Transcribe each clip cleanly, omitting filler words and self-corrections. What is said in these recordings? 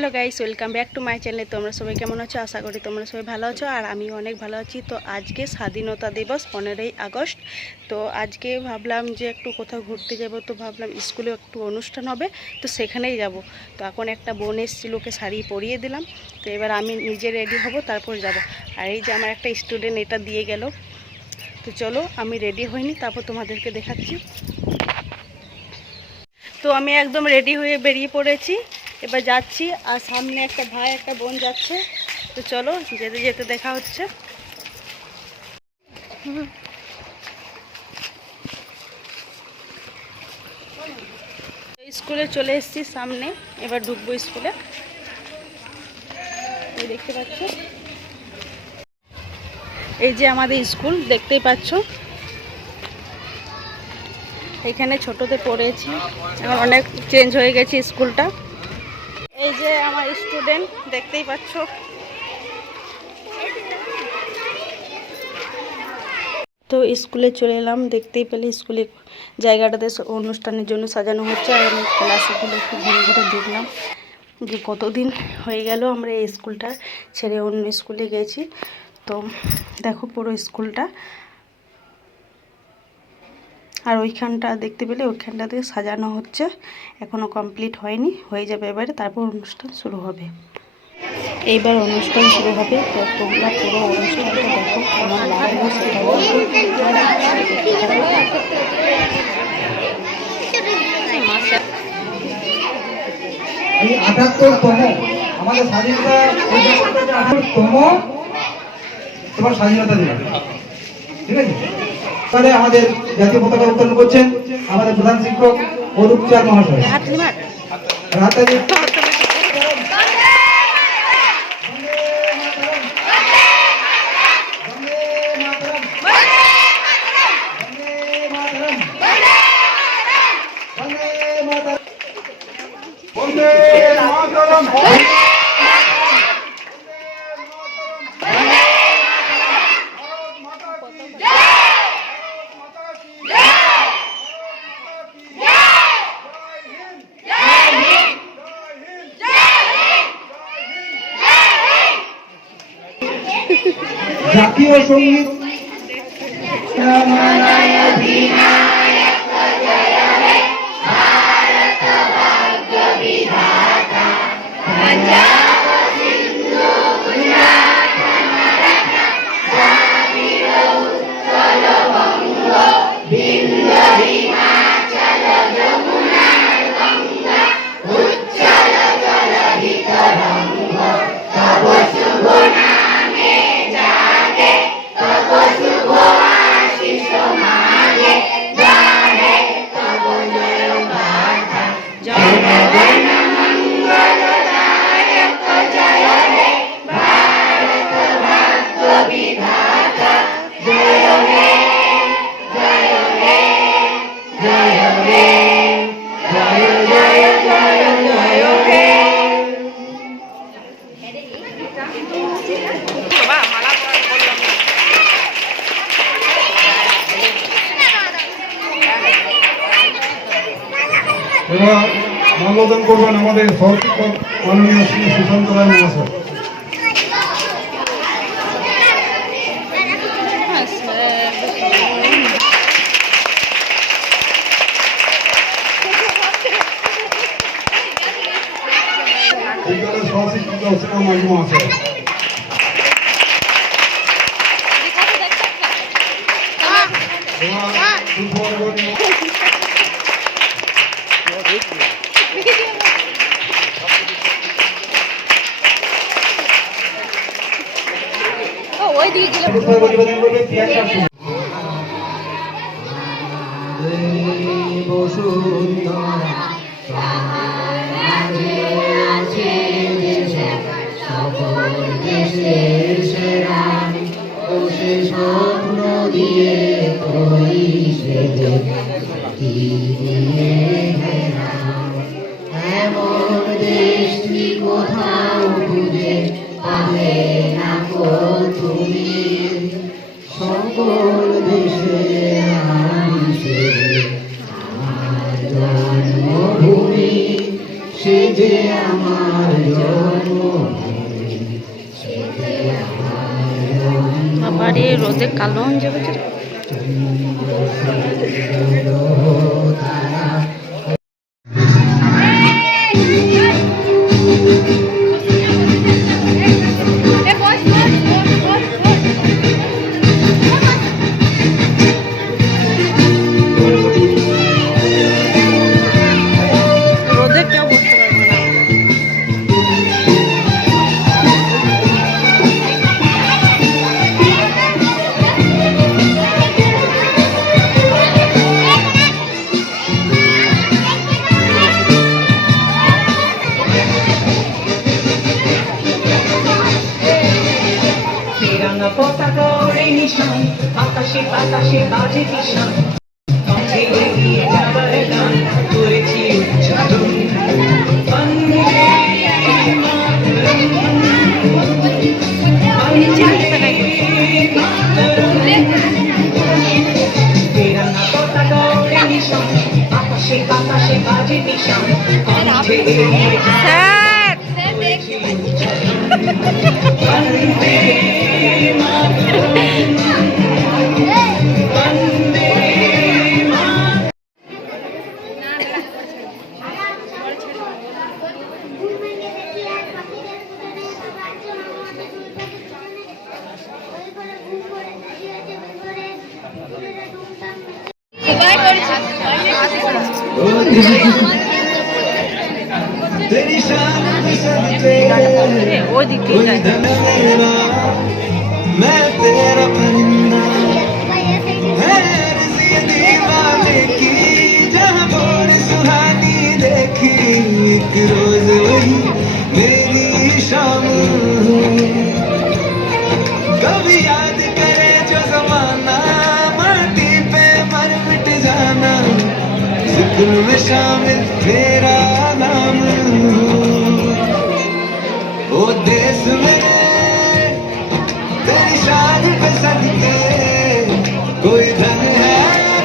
Hello guys, welcome back to my channel. তোমরা সবাই কেমন আছো? আশা করি তোমরা সবাই ভালো আছো আর আমিও অনেক ভালো আছি। তো আজকে স্বাধীনতা দিবস 15ই আগস্ট। তো আজকে ভাবলাম যে একটু কোথাও ঘুরতে যাব, তো ভাবলাম স্কুলে একটু অনুষ্ঠান হবে, তো সেখানেই যাব। তো এখন একটা বোন এসেছিল, ওকে শাড়ি পরিয়ে দিলাম। তো এবার আমি নিজে রেডি হব, তারপর যাব। আর এই যে আমার একটা স্টুডেন্ট এটা দিয়ে গেল। তো চলো, আমি রেডি হইনি, তারপর তোমাদেরকে দেখাচ্ছি। তো আমি একদম রেডি হয়ে বেরিয়ে পড়েছি, এবার যাচ্ছি। আর সামনে একটা ভাই একটা বোন যাচ্ছে। তো চলো, যেতে যেতে দেখা হচ্ছে। স্কুলে চলে এসেছি সামনে, এবার ঢুকবো স্কুলে। এই দেখতে পাচ্ছ, এই যে আমাদের স্কুল দেখতেই পাচ্ছ। এখানে ছোটতে পড়েছি, এখন অনেক চেঞ্জ হয়ে গেছে স্কুলটা। এই যে আমার স্টুডেন্ট দেখতেই পাচ্ছ। তো স্কুলে চলে এলাম, দেখতেই পেলে স্কুলে জায়গাটাতে অনুষ্ঠানের জন্য সাজানো হচ্ছে। আর আমি ক্লাসগুলো একটু ঘুরে ঘুরে দেখলাম যে কতদিন হয়ে গেল আমরা এই স্কুলটা ছেড়ে অন্য স্কুলে গেছি। তো দেখো পুরো স্কুলটা, আর ওইখানটা দেখতে পেলে ওইখানটাতে সাজানো হচ্ছে, এখনও কমপ্লিট হয়নি, হয়ে যাবে এবারে, তারপর অনুষ্ঠান শুরু হবে। এইবার অনুষ্ঠান শুরু হবে। তো তোমরা পুরো অনুষ্ঠানটা দেখো, কেমন লাগলো সেটা বলবো। এই ৭৮তম আমাদের স্বাধীনতা ৭৮তম তোমার স্বাধীনতা দিবস, ঠিক আছে? তাহলে আমাদের জাতীয় পতাকা উত্তোলন করছেন আমাদের প্রধান শিক্ষক অরূপ চাঁদ মহাশয়। জাতীয় সঙ্গীত এবার মাল্যদান করবেন আমাদের সহশিক্ষক মাননীয় শ্রী সুশান্ত রায় মহাশয়। বিদ্যালয়ের সহশিক্ষিকা অসীমা মাঝি মহাশয়। স্বপ্ন দিয়ে এমন দেশটি কোথাও খুঁজে পাবে না কো তুমি, সকল দেশে আমার জন্মভূমি, সে যে আমার রোদে কালো হয়ে যাবে যে। রোদে কেউ বসতে পারবে না। তেরাঙ্গা পতাকা ওড়ে নিশান, আকাশে বাতাসে বাজে কিষান, মাঝে এগিয়ে যাবার গান করেছি উচ্চারণ। বন্দে মাতরম, তেরাঙ্গা পতাকা ওড়ে নিশান, আকাশে বাতাসে বাজে কিষান, মাঝে এগিয়ে স্যার করেছি উচ্চারণ। বন্দে মাতরম, বন্দে तेरी शान पे सदके ওই দিক থেকে कोई যায়। धन मेरा, मैं तेरा परिंदा, है अर्ज़ ये दीवाने की, जहाँ बोल सुहानी देखी, एक रोज वही मेरी शाम। कभी याद करे जो जमाना, माटी पे मर मिट जाना, जिक्र में शामिल तेरा नाम। ओ देश में तेरी शान पे सदके कोई धन है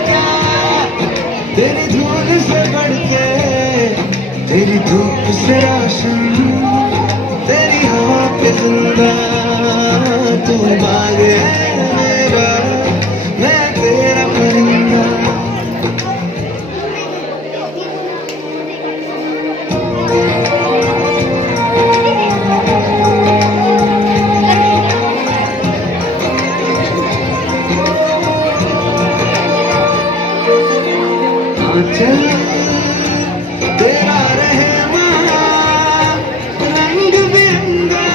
क्या, तेरी धूल से बढ़ के, तेरी धूप से रोशन, तेरी हवा पे जिंदा, तू बाग है मेरा, मैं तेरा परिंदा। आंचल तेरा रहमा, रंग बिरंगा,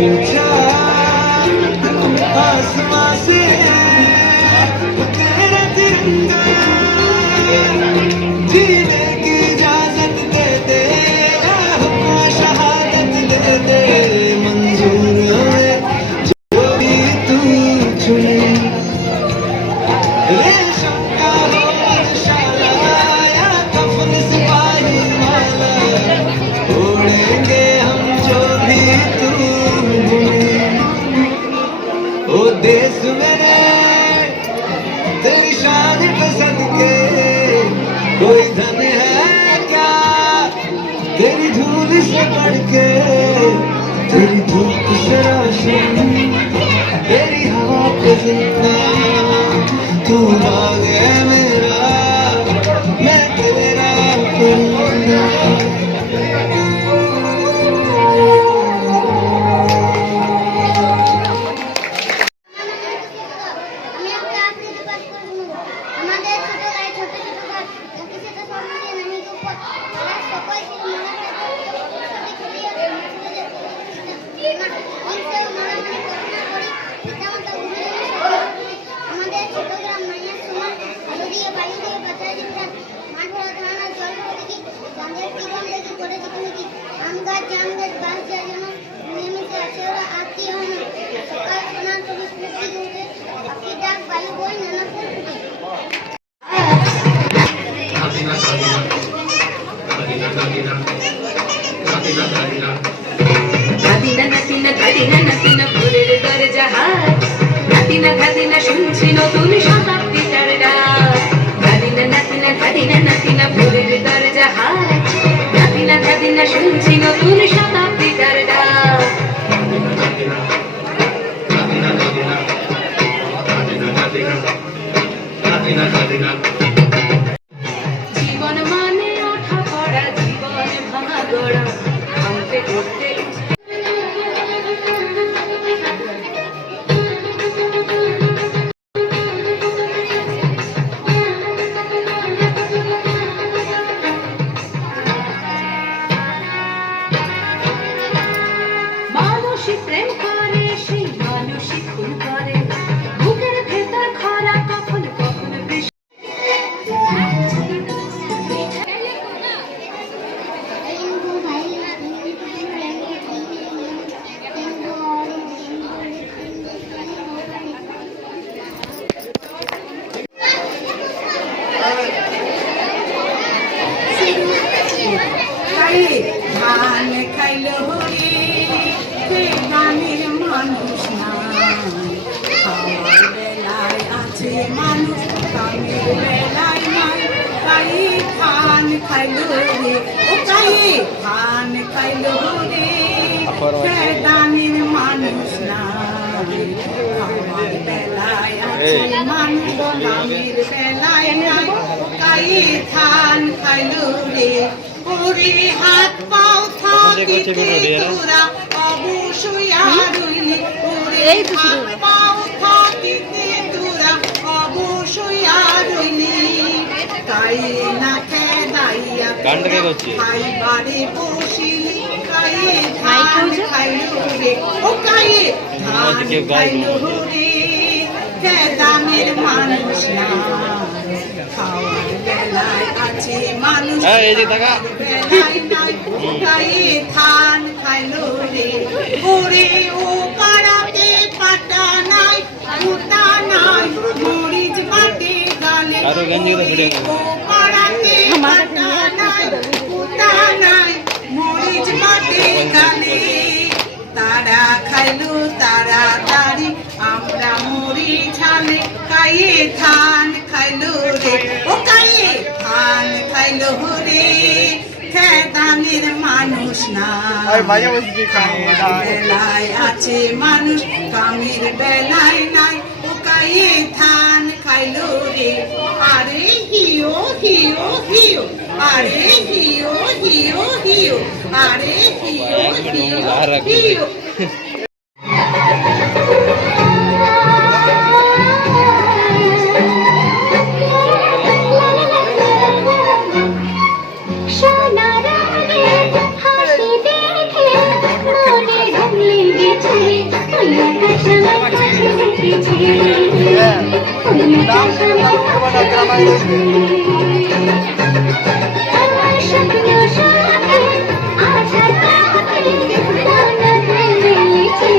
ऊंचा आसमां से तेरा तिरंगा, जीने की इजाजत दे दे, या हुक्म शहादत दे दे, मंजूर है जो भी तू चुने। रेशम का हो शाला या कफन सिपाही माला, ओढ़ेंगे हम जो भी तू बुने। ओ देश मेरे तेरी शान पे सदके कोई धन है क्या, तेरी धूल से बढ़ के, तेरी धूप से रोशन, तेरी हवा पे जिंदा, तू बाग है मेरा, मैं तेरा परिंदा। আমি একটা আবৃত্তি পাঠ করে শোনাবো। আমাদের ছোট গায়ে ছোট ছোট গাছ, মুখে সেটা স্বর্ণ দিয়ে নাহি গোপন, তারা সবাই ছিল মারা আমাদের ছোট গ্রাম মাইয়ার সমান, আলো দিয়ে বাড়ি দিয়ে বাঁচায় দিতাম, মাঠ ভরা ধান আর জল ভরে দেখি, চাঁদের কি গম দেখি করে চিকিমিকি, আম গাছ জাম গাছ বাঁশ যা যেন মিলেমিশে আছে ওরা আত্মীয় হয় না, সকাল সোনার তবু স্ফূর্তি উঠে, পাখি ডাক বায়ু বই নানা ফুল ফুটে। খাদিনা নাতিনা খাদিনা নাতিনা ফুলের দরজা হাত, খাদিনা খাদিনা শুনছি নতুন শতাব্দীটার ডাক, খাদিনা নাতিনা খাদিনা নাতিনা ফুলের দরজা হাত, খাদিনা খাদিনা শুনছি নতুন শতাব্দীটার ডাক। প্রেম করে সেই মানুষই খুন করে বুকের ভেতর খরা কখন কখন বৃষ্টি rainbow violet rainbow rainbow orange তাই ধান খাইলো রে সে গ্রামের মানুষ নাই খাওয়ার বেলায় আছে মানুষ কামের বেলায় নাই তাই ধান খাইলো রে ও তাই ধান খাইলো রে সে গ্রামের মানুষ নাই খাওয়ার বেলায় আছে মানুষ কামের বেলায় নাই তাই ধান খাইলো রে ওরে হাত পাও থাকিতে তোরা অবশ্যই রইলি ওরে হাত পাও থাকিতে তোরা অবশ্যই রইলি তাই না খেদাইয়া খাইবারে বসিলি কায়ে ধান খাইলো রে ও কায়ে ধান খাইলো রে খেদামের মানুষ না খাওয়ার বেলায় আছে মানুষ বেলায় নাই গায়ে ধান খাইলো রে ওরে ও পাড়াতে পাটা নাই ফুটা নাই মরিচ বাটে গালে ও পাড়াতে পাটা নাই ফুটা নাই মরিচ বাটে গালে তারা খাইলো তাড়াতাড়ি আমরা মরি ঝালে কায়ে ধান খাইলো রে ও কায়ে ধান খাইলো রে খেদামের মানুষ না বেলায় আছে মানুষ কামের বেলায় নাই ও কায়ে ধান খাইলো রে আরে হিও হিও হিও আরে হিও হিও হিও আরে হিও হিও হিও সোনার আগে হাসি দেখে মনে ঢুকলে গেছে ওই আকাশ আমার কাছে দেখেছে ওই আকাশ আমার কাছে আমার স্বপ্ন সাথে আশা রাখে মনে ফেলেছে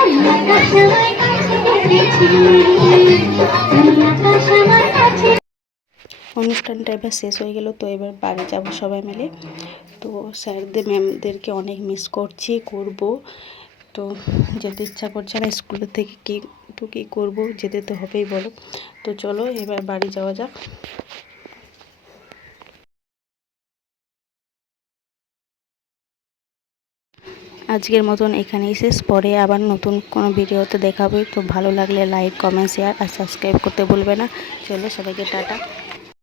ওই আকাশ আমার কাছে দেখেছে ওই আকাশ আমার কাছে। অনুষ্ঠানটা এবার শেষ হয়ে গেল, তো এবার বাড়ি যাব সবাই মিলে। তো স্যারদের ম্যামদেরকে অনেক মিস করব, তো যেতে ইচ্ছা করছে না, স্কুলের থেকে কী করবো, যেতে তো হবেই বলো। তো চলো এবার বাড়ি যাওয়া যাক। আজকের মতন এখানেই শেষ, পরে আবার নতুন কোনো ভিডিওতে দেখাবে। তো ভালো লাগলে লাইক কমেন্ট শেয়ার আর সাবস্ক্রাইব করতে ভুলবে না। চলো সবাইকে টাটা।